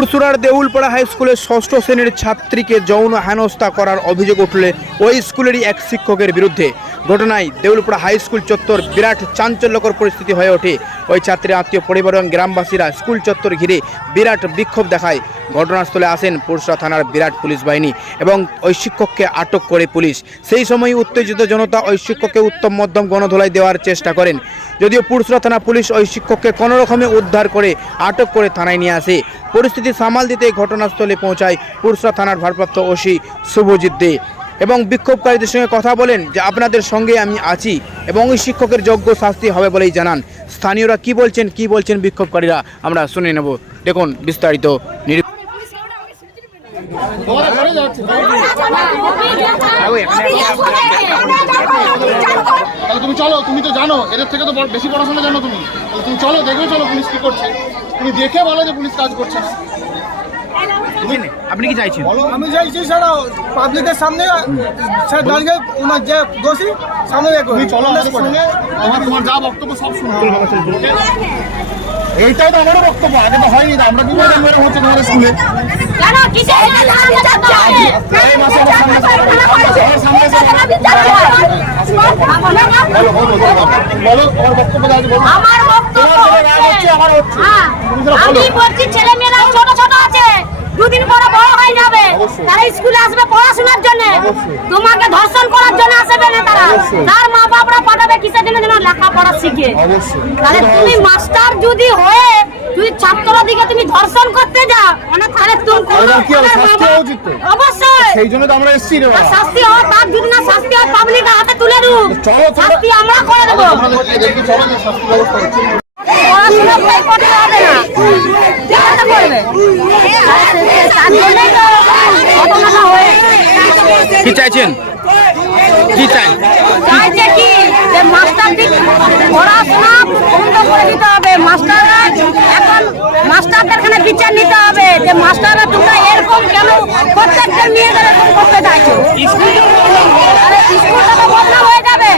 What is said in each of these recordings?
পুরসুরার Deulpara high স্কুলের ষষ্ঠ শ্রেণির ছাত্রীকে যৌন হেনস্থা করার অভিযোগ উঠলে ওই স্কুলেরই এক শিক্ষকের বিরুদ্ধে। ঘটনায় দেউলপাড়া হাই স্কুল চত্বর বিরাট চাঞ্চল্যকর পরিস্থিতি হয়ে ওঠে। ওই ছাত্রীর আত্মীয়, পরিবার এবং গ্রামবাসীরা স্কুল চত্বর ঘিরে বিরাট বিক্ষোভ দেখায়। ঘটনাস্থলে আসেন পুরসুরা থানার বিরাট পুলিশ বাহিনী এবং ওই শিক্ষককে আটক করে পুলিশ। সেই সময় উত্তেজিত জনতা ওই শিক্ষককে উত্তম মধ্যম গণধোলাই দেওয়ার চেষ্টা করেন। যদিও পুরসুরা থানা পুলিশ ওই শিক্ষককে কোনো রকমে উদ্ধার করে আটক করে থানায় নিয়ে আসে। পরিস্থিতি সামাল দিতে ঘটনাস্থলে পৌঁছায় পুরসুরা থানার ভারপ্রাপ্ত ওসি শুভজিৎ দে। এবং বিক্ষোভকারীদের সঙ্গে কথা বলেন যে আপনাদের সঙ্গে আমি আছি এবং ওই শিক্ষকের যোগ্য শাস্তি হবে বলেই জানান। স্থানীয়রা কি বলছেন কি বলছেন বিক্ষোভকারীরা, আমরা শুনে নেব। দেখুন, বিস্তারিত তুমি চলো, তুমি তো জানো, এদের থেকে তো বেশি পড়াশোনা জানো তুমি। তুমি চলো দেখে চলো পুলিশ কি করছে। তুমি দেখে বলো যে পুলিশ কাজ করছে। না আপনি কি চাইছেন? আমি চাইছি স্যার পাবলিকের সামনে স্যার দাঁড়িয়ে ওনার যে দোষী সামনে চলো আমাদের আমার তোমার যা বক্তব্য সব শুনো। এইটাই তো আমারও বক্তব্য আগে তো হয়নি। আমরা কি করে এরকম হচ্ছে তোমাদের স্কুলে আমার বক্তব্য আমার। হ্যাঁ, আমি বলছি ছেলে আছে দুদিন পরে বড় হয়ে যাবে। তারা স্কুলে আসবে পড়াশোনার জন্য। তোমাকে ধর্ষণ করার জন্য আসবে না তারা তার মা বাপরা পাঠাবে কিসের জন্য যেন লেখাপড়া শিখে? তাহলে তুমি মাস্টার যদি হয়ে তুই ছাত্র দিকে তুমি ধর্ষণ করতে যাও মানে তাহলে তুমি। অবশ্যই। সেই জন্য তো আমরা এসেছি রে শাস্তি হয় তার যদি না শাস্তি হয় পাবলিক হাতে তুলে দেবো। চলো, চলো। শাস্তি আমরা করে দেবো। পড়াশোনা করতে হবে না। করবে। কি চাইছেন? কি চাই? চাইছে কি? যে মাস্টার পড়াশোনা এখন মাস্টারদের বিচার নিতে হবে। যে মাস্টাররা যাবে।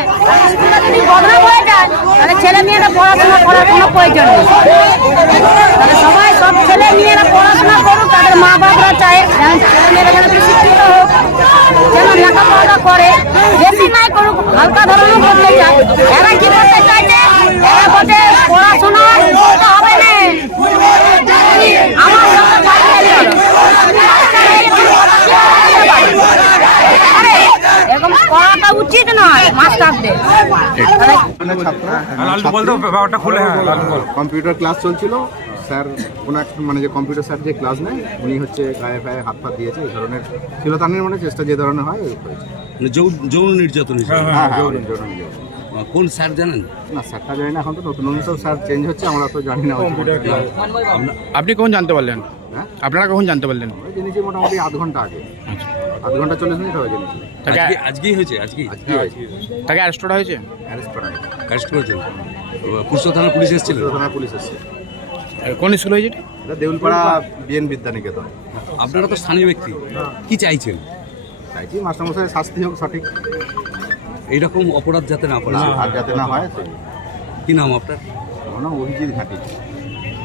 ছেলে মেয়েরা পড়াশোনা করার কোনো প্রয়োজন নেই। সবাই, সব ছেলে মেয়েরা পড়াশোনা করুক। তাদের মা বাবারা চায় যেন ছেলে যেন শিক্ষিত হোক যেন লেখাপড়া করে। বেশি নাই করুক হালকা ধরনের করতে চায়। এরা কি করতে চাইছে? এরা বলছে পড়াশোনা হবে না। আমার করাটা উচিত নয় মাস্টারদের। কম্পিউটার ক্লাস চলছিল স্যার কোনো একটা মানে যে কম্পিউটার স্যার যে ক্লাস নেয় উনি হচ্ছে গায়ে ফায়ে হাত ফাত দিয়েছে এই ধরনের শিলতানের মানে চেষ্টা যে ধরনের হয় মানে যৌন যৌন নির্যাতন হ্যাঁ হ্যাঁ নিয়ে যাবে। কোন স্যার জানেন? না স্যারটা জানি না এখন তো নতুন নতুন সব স্যার চেঞ্জ হচ্ছে আমরা তো জানি না। আপনি কখন জানতে পারলেন? হ্যাঁ? আপনারা কখন জানতে পারলেন? জেনেছি মোটামুটি আধ ঘণ্টা আগে। আধ ঘণ্টা চল্লিশ মিনিট হয়ে জেনেছি। তাকে আজকে আজকেই হয়েছে আজকেই? আজকে তাকে অ্যারেস্ট করা হয়েছে? অ্যারেস্ট করা হয়েছে। অ্যারেস্ট করেছেন? পুরসা থানা পুলিশ এসেছিল? থানা পুলিশ এসছে। কোন স্কুল হয়েছে এটা? দেউলপাড়া বিএন বিদ্যানিকেতন। আপনারা তো স্থানীয় ব্যক্তি। কি চাইছেন? চাইছি মাস্টারমশাই শাস্তি হোক সঠিক। এইরকম অপরাধ যাতে না করে আর যাতে না হয় কি নাম আপনার? আমার নাম অভিজিৎ ঘাটি।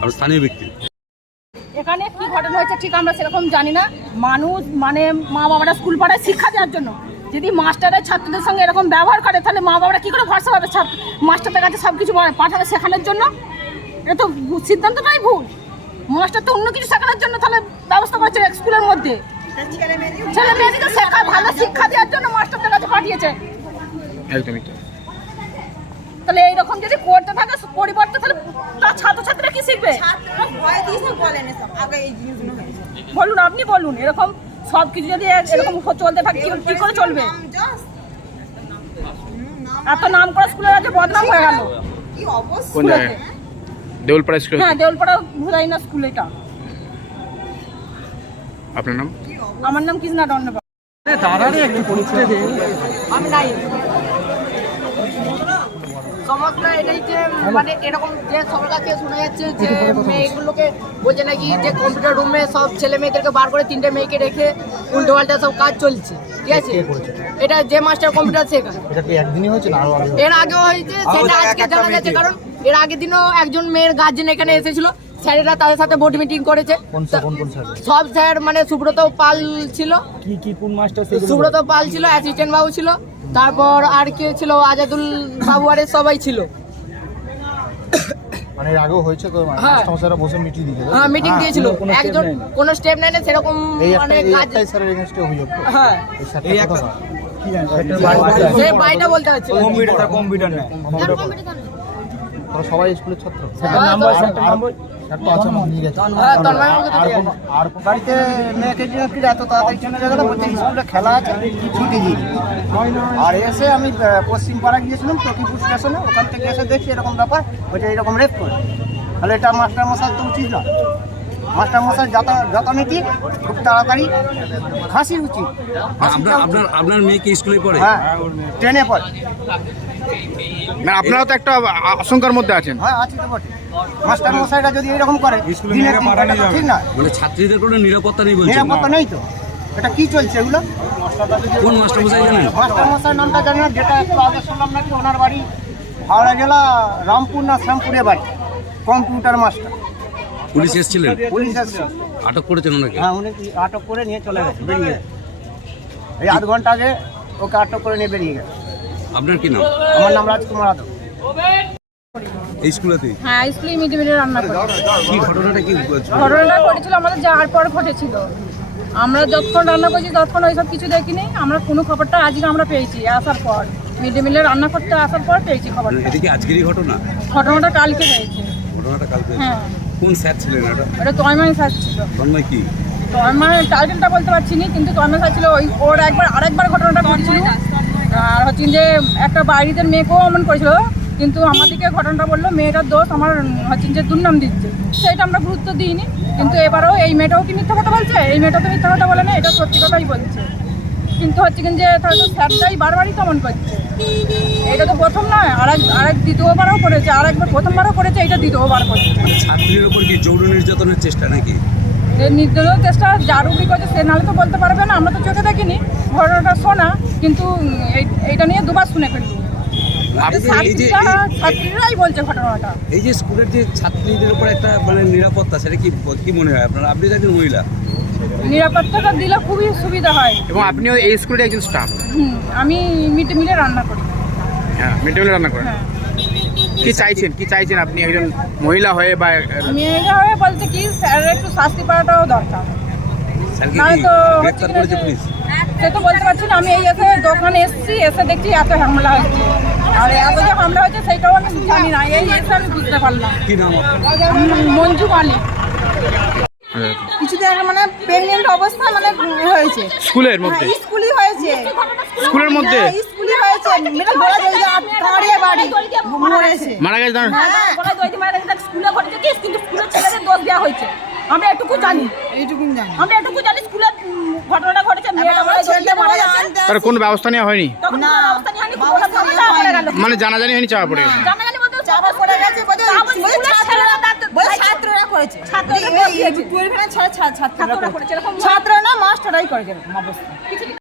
আর স্থানীয় ব্যক্তি? এখানে কি ঘটনা হয়েছে ঠিক আমরা সেরকম জানি না। মানুষ মানে মা বাবারা স্কুল পাড়ায় শিক্ষা দেওয়ার জন্য। যদি মাস্টারের ছাত্রদের সঙ্গে এরকম ব্যবহার করে তাহলে মা বাবারা কি করে ভরসা পাবে? ছাত্র মাস্টারদের কাছে সব কিছু পাঠাবে শেখানোর জন্য? এটা তো সিদ্ধান্তটাই ভুল। মাস্টার তো অন্য কিছু শেখানোর জন্য তাহলে ব্যবস্থা করেছে স্কুলের মধ্যে। ছেলে মেয়েদেরকে শেখা ভালো শিক্ষা দেওয়ার জন্য মাস্টারদের কাছে পাঠিয়েছে। একদমই তাহলে এইরকম যদি করতে থাকে পরিবর্তে তাহলে তার ছাত্রছাত্রীরা কি শিখবে? বলুন আপনি বলুন এরকম সব কিছু যদি এরকম চলতে থাকে কি- করে চলবে? এত নাম করা স্কুলের আছে বদনাম হয়ে গেল। দেউলপাড়া স্কুল? হ্যাঁ দেউলপাড়া ভুদাইনা স্কুল এটা। আপনার নাম? আমার নাম কৃষ্ণা দণ্ডপাল আমি নাই। সমস্যা এটাই যে মানে এরকম যে সবার কাছে শোনা যাচ্ছে যে মেয়েগুলোকে বলছে নাকি যে কম্পিউটার রুমে সব ছেলে মেয়েদেরকে বার করে তিনটে মেয়েকে রেখে উল্টো পাল্টা সব কাজ চলছে। ঠিক আছে? এটা যে মাস্টার কম্পিউটার শেখায় এটা কি একদিনই হয়েছে না আরও আগে এর আগেও হয়েছে সেটা আজকে জানা যাচ্ছে কারণ এর আগের দিনও একজন মেয়ের গার্জেন এখানে এসেছিল। স্যারেরা তাদের সাথে বোর্ড মিটিং করেছে। সব স্যার মানে সুব্রত পাল ছিল। কি কি কোন মাস্টার সুব্রত পাল ছিল অ্যাসিস্ট্যান্ট বাবু ছিল। তারপর আর কে ছিল? আজাদুল বাবু আরে সবাই ছিল। মানে এর আগেও হয়েছে তো হ্যাঁ। মাস্টারমশাইরা বসে মিটিং দিয়েছে হ্যাঁ মিটিং দিয়েছিল। একজন কোনো স্টেপ নেয় না সেরকম মানে একটা এই কাজ স্যারের এগেনস্টে অভিযোগ? হ্যাঁ। এই স্যারটা কোথাকার? সে বাড়িটা বলতে হচ্ছে কম্পিউটার কম্পিউটার নেই তোরা সবাই স্কুলের ছাত্র? বাড়িতে মেয়েকে কি এত তাড়াতাড়ি চলে গেল বলছে স্কুলে খেলা আছে ছুটি দিই আর এসে আমি আহ, পশ্চিম পাড়া গিয়েছিলাম স্টেশনে ওখান থেকে এসে দেখছি এরকম ব্যাপার বলছে এরকম রেপ করে। তাহলে এটা মাস্টার মশাই তো উচিত না। মাস্টার মশাই যত যত খুব তাড়াতাড়ি ফাঁসি উচিত আপনার আপনার আপনার মেয়েকে স্কুলে পড়ে? হ্যাঁ ট্রেনে পড়ে। মানে আপনারা তো একটা আশঙ্কার মধ্যে আছেন। হ্যাঁ আছে তো বটে। মাস্টার মশাইরা যদি এরকম করে দিন এটা তো ঠিক না মানে ছাত্রীদের কোনো নিরাপত্তা নেই বলছেন। নিরাপত্তা নেই তো। এটা কি চলছে এগুলো? কোন মাস্টার মশাই জানেন? মাস্টার মশাই নামটা জানি না যেটা একটু আগে শুনলাম নাকি ওনার বাড়ি। হাওড়া জেলা রামপুর না শ্যামপুরে বাড়ি। Computer master. পুলিশ এসেছিলেন? পুলিশ এসছে। আটক করেছেন ওনাকে? হ্যাঁ উনি আটক করে নিয়ে চলে গেছে বেরিয়ে গেছে। এই আধ ঘণ্টা আগে ওকে আটক করে নিয়ে বেরিয়ে গেছে। আপনার কি নাম? আমার নাম রাজকুমার আদব এই স্কুলেতেই? হ্যাঁ স্কুলে মিড ডে মিলের রান্না করি। কি ঘটনাটা কি ঘটনাটা ঘটেছিল আমাদের যাওয়ার পর ঘটেছিল। আমরা যতক্ষণ রান্না করছি ততক্ষণ ওইসব কিছু দেখিনি। আমরা কোনো খবরটা আজকে আমরা পেয়েছি আসার পর। মিড ডে মিলে রান্না করতে আসার পর পেয়েছি খবরটা। এটা কি আজকেরই ঘটনা? ঘটনাটা কালকে হয়েছে। ঘটনাটা কালকে হ্যাঁ। কোন স্যার ছিলেন এটা? ওটা তয়মাই স্যার ছিল। তন্ময় কি? বলতে পারছি না কিন্তু তয়মাই স্যার ছিল ওই ওর একবার আরেকবার ঘটনাটা ঘটেছিল। আর হচ্ছে যে একটা বাইরের মেয়েকেও এমন করেছিল, কিন্তু আমাদেরকে ঘটনাটা বলল, মেয়েটার দোষ আমার, হচ্ছে যে দুর্নাম দিচ্ছে। সেটা আমরা গুরুত্ব দিইনি, কিন্তু এবারেও এই মেয়েটাও কি মিথ্যা কথা বলছে? এই মেয়েটা তো মিথ্যা কথা বলে না, এটা সত্যি কথাই বলছে। কিন্তু হচ্ছে কিন্তু যে তাহলে স্যারটাই বারবারই তেমন করছে। এটা তো প্রথম নয় আর এক আর এক দ্বিতীয়বারও করেছে আর একবার প্রথমবারও করেছে, এটা দ্বিতীয়বার করছে। ছাত্রীর ওপর কি যৌন নির্যাতনের চেষ্টা নাকি? নির্দলীয় চেষ্টা জারুরি করছে সে নাহলে তো বলতে পারবে না আমরা তো চোখে দেখিনি ঘটনাটা শোনা কিন্তু এই- এইটা নিয়ে দুবার শুনে ফেললি আপনি এই যে ছাত্রীরা এই- ছাত্রীরাই বলছে ঘটনাটা। এই যে স্কুলের যে ছাত্রীদের উপর একটা মানে নিরাপত্তা সেটা কি কি মনে হয় আপনার? আপনি একজন মহিলা। নিরাপত্তাটা দিলে খুবই সুবিধা হয়। এবং আপনিও এই স্কুলের একজন স্টাফ হুম, আমি মিড ডে মিলে রান্না করি। হ্যাঁ মিড ডে মিল রান্না করেন। হ্যাঁ। কি চাইছেন? কি চাইছেন আপনি? একজন মহিলা হয়ে বা মেয়েরা হয়ে বলতে কি স্যারের একটু শাস্তি পাওয়াটাও দরকার। কি তো সে তো বলতে পারছি না আমি এই এসে দোকানে এসেছি এসে দেখছি এত হামলা হচ্ছে। আর এত যে হামলা হচ্ছে সেটাও আমি জানি না। এই এসে আমি বুঝতে পারলাম মঞ্জু মালিক। কিছুদিন আগে মানে প্রেগনেন্ট অবস্থা মানে হয়েছে। স্কুলের মধ্যে? হ্যাঁ, স্কুলই হয়েছে। স্কুলের মধ্যে? হ্যাঁ, স্কুলই হয়েছে। মেয়েটা গোড়া জড়িয়ে বাড়ি মরেছে। মারা গেছে না? স্কুলে ঘটেছে কি কিন্তু স্কুলের ছেলেদের দোষ দেওয়া হয়েছে। আমরা এটুকু জানি। এইটুকু জানি। আমরা এটুকু জানি স্কুলে ঘটনাটা ঘটেছে মেয়েটা জড়িয়ে মারা গেছে। তার কোনো ব্যবস্থা নেওয়া হয়নি? না। মানে জানাজানি হয়নি চাপা পড়ে গেছে জানাজানি বলতে চাপা পড়ে গেছে বলে চাপা বলে স্কুলের ছাত্ররা ছেলেরা বলে তার- ছাত্ররা করেছে। ছাত্ররা ছাত্র করেছে। এরকম ছাত্ররা না মাস্টারাই করেছে এরকম অবস্থা